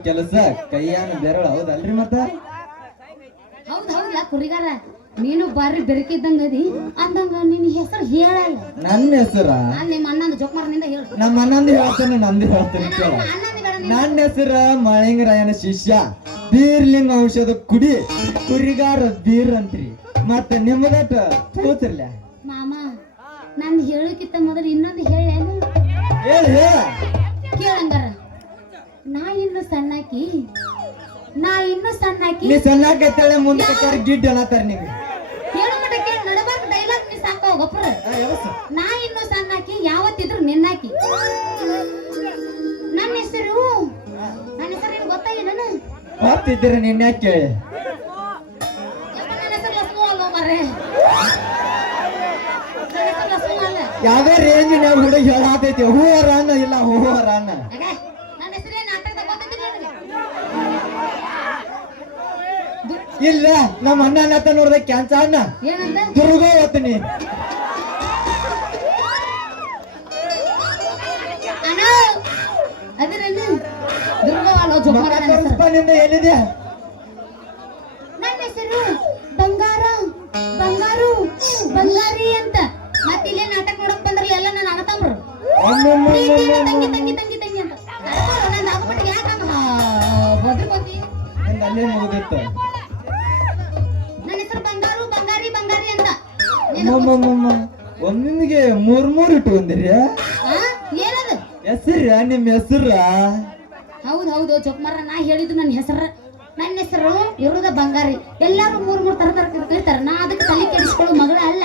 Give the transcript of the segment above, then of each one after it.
ಕೆಲಸ ಕೈಯಾನ ಬೆರಳ ಹೌದಲ್ರಿ ಮತ್ತ? ಹೌದ್ ಹೌದಲ್ಲ ಕುರಿಗಾರ ನೀನು ಬಾರಿ ಬೆರಕಿದ್ದಂಗ ಅದಿ ಅಂದಂಗ ನಿನ್ ಹೆಸರು ಹೇಳಲ್ಲ. ನನ್ನ ಹೆಸರ? ಅಲ್ಲಿ ನಿಮ್ಮ ಅಣ್ಣಂದು ಜೋಕುಮಾರನಿಂದ ಹೇಳು ನಮ್ಮ ಅಣ್ಣಂದು ಹೇಳ್ತಾನೆ ನಂದು ಹೇಳ್ತಾನೆ ಕೇಳ. ಅಣ್ಣಂದು ಬೇಡ ನೀನು. ನನ್ನ ಹೆಸರ ಮಳಿಂಗರಾಯನ ಶಿಷ್ಯ ಬೀರ್ಲಿಂಗ ಔಷಧ ಕುಡಿ ಕುರಿಗಾರ ಬೀರ್ ಅಂತ್ರಿ. ಮತ್ತೆ ನಿಮ್ಮದಟ ಕೂತಿರ್ಲ? ಮಾಮ ನಾನು ಹೇಳೋಕ್ಕಿಂತ ಮೊದಲು ಇನ್ನೊಂದು ಹೇಳೇನು ಹೇಳ ಹೇಳ. ಕೇಳಂಗಾರ. ನಾ ಇನ್ನು ಸಣ್ಣಾಕಿ. ನಾ ಇನ್ನು ಸಣ್ಣಾಕಿ. ನೀ ಸಣ್ಣಾಕತ್ತೇಳೆ ಮುಂದೆ ಗಿಡ್ ಅನ್ನತ್ತಾರ ಹೇಳು ನಡಬಾರ್ದು ಡೈಲಾಗ್ ನೀ ಸಾಕೋ ಇನ್ನು ಸಣ್ಣಾಕಿ ಯಾವತ್ತಿದ್ರು ನಿನ್ನಾಕಿ. ನನ್ನ ಹೆಸರು? ನನ್ನ ಹೆಸರು ನಿನ್ ಗೊತ್ತಾಗಿಲ್ಲ ಗೊತ್ತಿದ್ದೀರ ನಿನ್ನ? ಯಾಕೆ? ಕೇಳಿ ನನ್ನ ಹೆಸರು ಲಕ್ಷ್ಮೂ ಅಲ್ವ ಮಾರ್ರೆ. ಯಾವ್ದೇ ರೇಂಜಿನ ಹುಡುಗಿ ಹೇಳಾತೈತಿ. ಹೂವರ ಅನ್ನ ಇಲ್ಲ ಹೂವರ ಅನ್ನ ಇಲ್ಲ ನಮ್ಮ ಅಣ್ಣ ಅನ್ನತ್ತ ನೋಡ್ದ ಕ್ಯಾನ್ಸ ಅಣ್ಣ. ಏನಂತ? ದುರ್ಗ ಓದ್ತೀನಿ. ನಿಂದ ಎಲ್ಲಿದೆ? ನನ್ನ ಹೆಸರು ಬಂಗಾರ ಬಂಗಾರು ಬಂಗಾರಿ ಅಂತ. ಮತ್ತೆ ಇಲ್ಲೇ ನಾಟಕ ನೋಡಕ್ ಬಂದ್ರಲ್ಲ ಎಲ್ಲ ನನ್ನ ಪ್ರೀತಿಯಿಂದ ತಂಗಿ ತಂಗಿ ತಂಗಿ ತಂಗಿ ಅಂತ. ಬದ್ರಕೋತಿ ಅಲ್ಲೇ ಮುಗಿದಿತ್ತು. ನೀನು ಒಮ್ಮಿಗೆ ಮೂರ್ ಮೂರ್ ಇಟ್ಟು? ಏನದು? ಹೆಸರ ನಿಮ್ ಹೆಸರ? ಹೌದು ಹೌದು ಚೊಕ್ಮಾರ ನಾ ಹೇಳಿದ್ದು ನನ್ನ ಹೆಸರ ನನ್ನ ಹೆಸರು ಇರುದ ಬಂಗಾರಿ. ಎಲ್ಲಾರು ಮೂರ್ ಮೂರ್ ತರ ತರ ಕರಿತಾರೆ. ನಾ ಅದಕ್ಕೆ ತಲೆ ಕೆಡಿಸ್ಕೊಳ್ಳೋ ಮಗಳ ಅಲ್ಲ.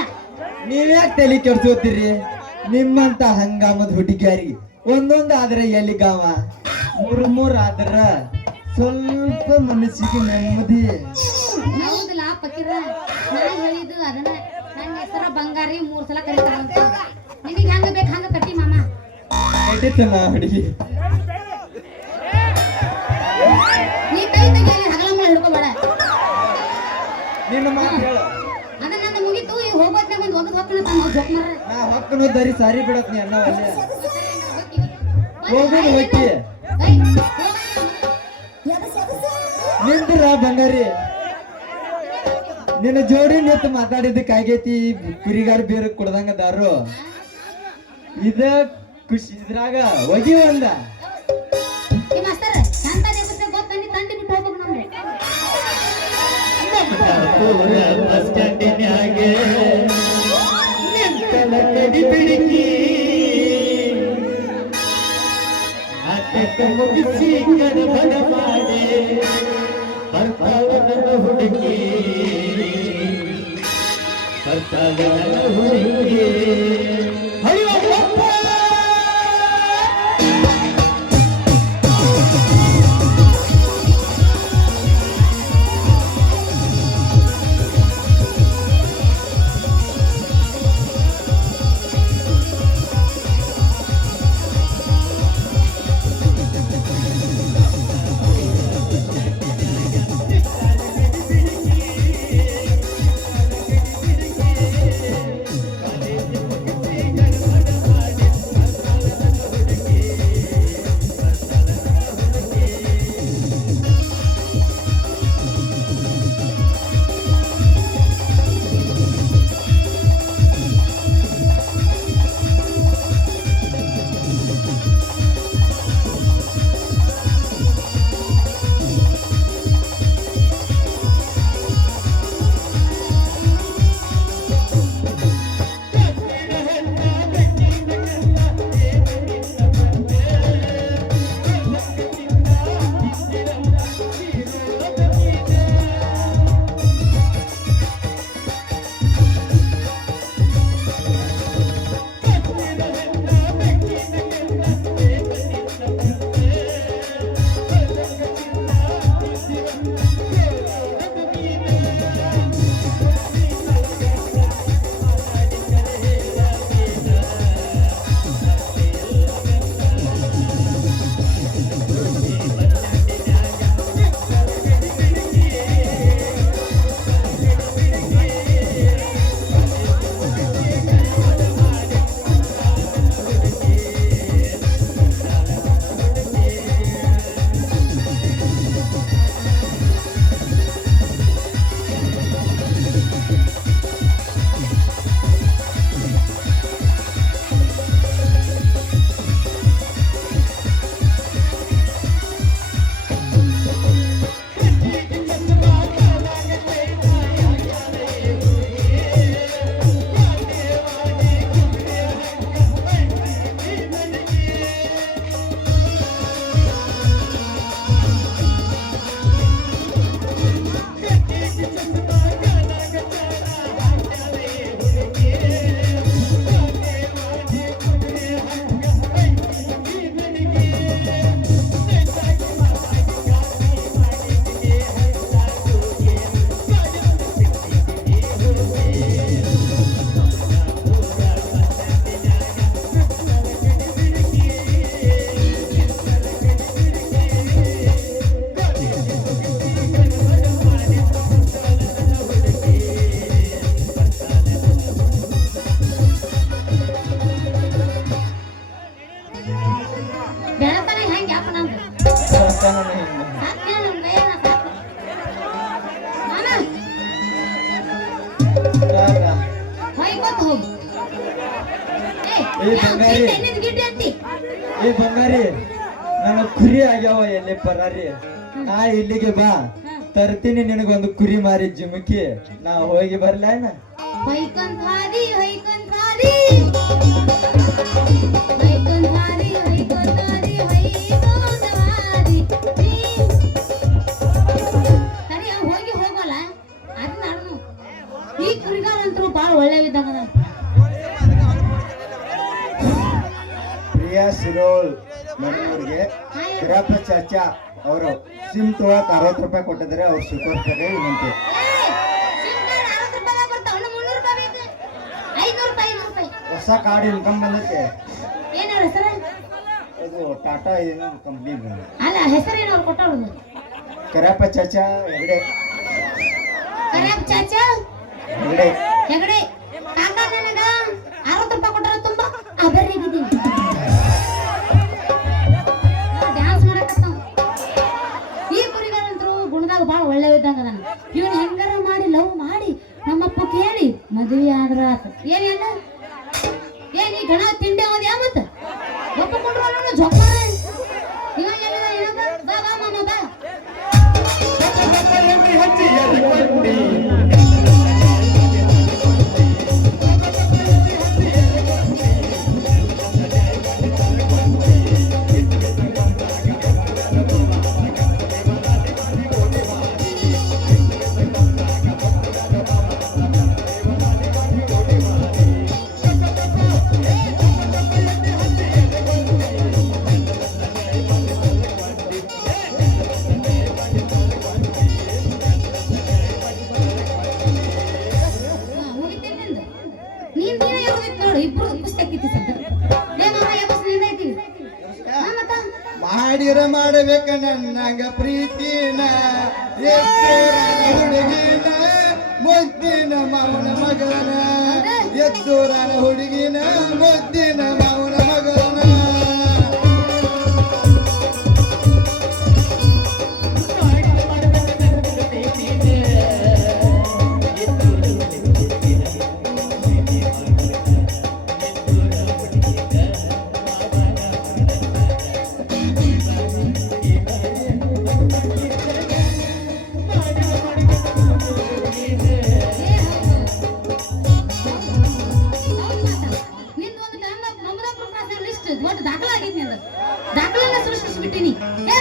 ನೀವ್ಯಾಕ್ ತಲೆ ಕೆಡ್ಸೋತೀರಿ ನಿಮ್ಮಂತ ಹಂಗಾಮದ ಹುಡುಗಿಯಾರಿ. ಒಂದೊಂದು ಆದ್ರೆ ಎಲ್ಲಿ ಗಾವ? ಮೂರ್ ಮೂರ್ ಆದ್ರ ಸ್ವಲ್ಪ ಮನಸ್ಸಿಗೆ ನೆಮ್ಮದಿ. ಹೌದಲ್ಲ ಪಕ್ಕಿರ ನಾ ಹೇಳಿದ್ದು ಅದನ್ನ ನನ್ನ ಹೆಸರು ಬಂಗಾರಿ ಮೂರ್ ಸಲ ಕರೀತಾರ ಅಂತ ನಿನಗೆ ಹೆಂಗ ಬೇಕು ಹಂಗ ಕಟ್ಟಿ ಮಾಮ ಹುಡುಗಿ ನೀ ಕೈ ತೆಗಿಯಲ್ಲಿ ಹಗಲ ಮೇಲೆ ಹಿಡ್ಕೋಬೇಡ ನಿನ್ನ ಮಾತು ಹೇಳು ಅದ ನಂದು ಮುಗೀತು ಈ ಹೋಗೋದ್ನಾಗ ಒಂದು ಒಗದ್ ಹೋಗ್ತಾನ ತಮ್ಮ ಜೋಕ್ ಮಾರ ನಾ ಹೊಕ್ಕನು ದರಿ ಸಾರಿ ಬಿಡತ್ ನೀ ಅನ್ನವಲ್ಲೇ ಹೋಗೋದು ಹೊಕ್ಕಿ ನಿಂದ್ರ ಬಂಗಾರಿ ನಿನ್ನ ಜೋಡಿ ನಿಂತು ಮಾತಾಡಿದ್ದಕ್ಕಾಗೈತಿ ಕುರಿಗಾರ ಬೇರೆ ಕೊಡ್ದಂಗ ದಾರು. ಇದ ಖುಷಿ ಇದ್ರಾಗ ಒಗಿ ಒಂದ. ಮುಗಿಸಿ ಮಾಡಿ. ಬರ್ತಾವ ಹುಡುಕಿ. ಕರ್ತವನ ಹುಡುಕಿ ನನ್ನ ಏ, ಬಂಗಾರಿ. ಏ ಬಂಗಾರಿ ನನ್ನ ಕುರಿ ಆಗ್ಯಾವ ಎಲ್ಲಿ ಪರಾರಿ? ನಾ ಇಲ್ಲಿಗೆ ಬಾ. ತರ್ತೀನಿ ನಿನಗೊಂದು ಕುರಿ ಮಾರಿ ಜಿಮುಕಿ. ನಾ ಹೋಗಿ ಬರ್ಲ ಹೊಯ್ಕೊಂತ್ ಹಾದಿ, ಹೊಯ್ಕೊಂತ್ ಹಾದಿ. ಹಾದಿ, ಕಿರಪ್ಪ ಚಾಚಾ ಅವರು ಸಿಮ್ ತೊಗೊಳಕ್ ಅರವತ್ತು ರೂಪಾಯಿ ಕೊಟ್ಟಿದ್ರೆ ಅವ್ರು ಸ್ವೀಕರಿಸ್ತಾರೆ ವಿನಂತಿ. ಹೊಸ ಕಾರ್ಡ್ ಇನ್ಕಮ್ ಬಂದೈತೆ. ಇದು ಟಾಟಾ ಏನೋ ಕಂಪ್ನಿ ಅಲ್ಲ ಹೆಸರು ಏನು ಕೊಟ್ಟವ್ರು ಕಿರಪ್ಪ ಚಾಚಾ, ಹೆಗಡೆ. ಚಾಚಾ ಹೆಗಡೆ ಹೆಗಡೆ ಅರವತ್ತು ರೂಪಾಯಿ ಕೊಟ್ಟರೆ ತುಂಬಾ ಅಬರ್ರಿಗಿದ್ದೀನಿ ಏನ್ ಏನ ಈ ಗಣ ತಿಂಡಿ ಅವದ್ ಯಾವ ಮತ್ತ ಜೊಕ್ಕಾರ ಮಾಡಬೇಕ ನನ್ನಂಗ ಪ್ರೀತಿನ. ಎದ್ದೂರನ ಹುಡುಗಿನ ಮುದ್ದಿನ ಮಾವನ ಮಗನ. ಎದ್ದೂರನ ಹುಡುಗಿನ ಮುದ್ದಿನ ಮಾವನ Annie.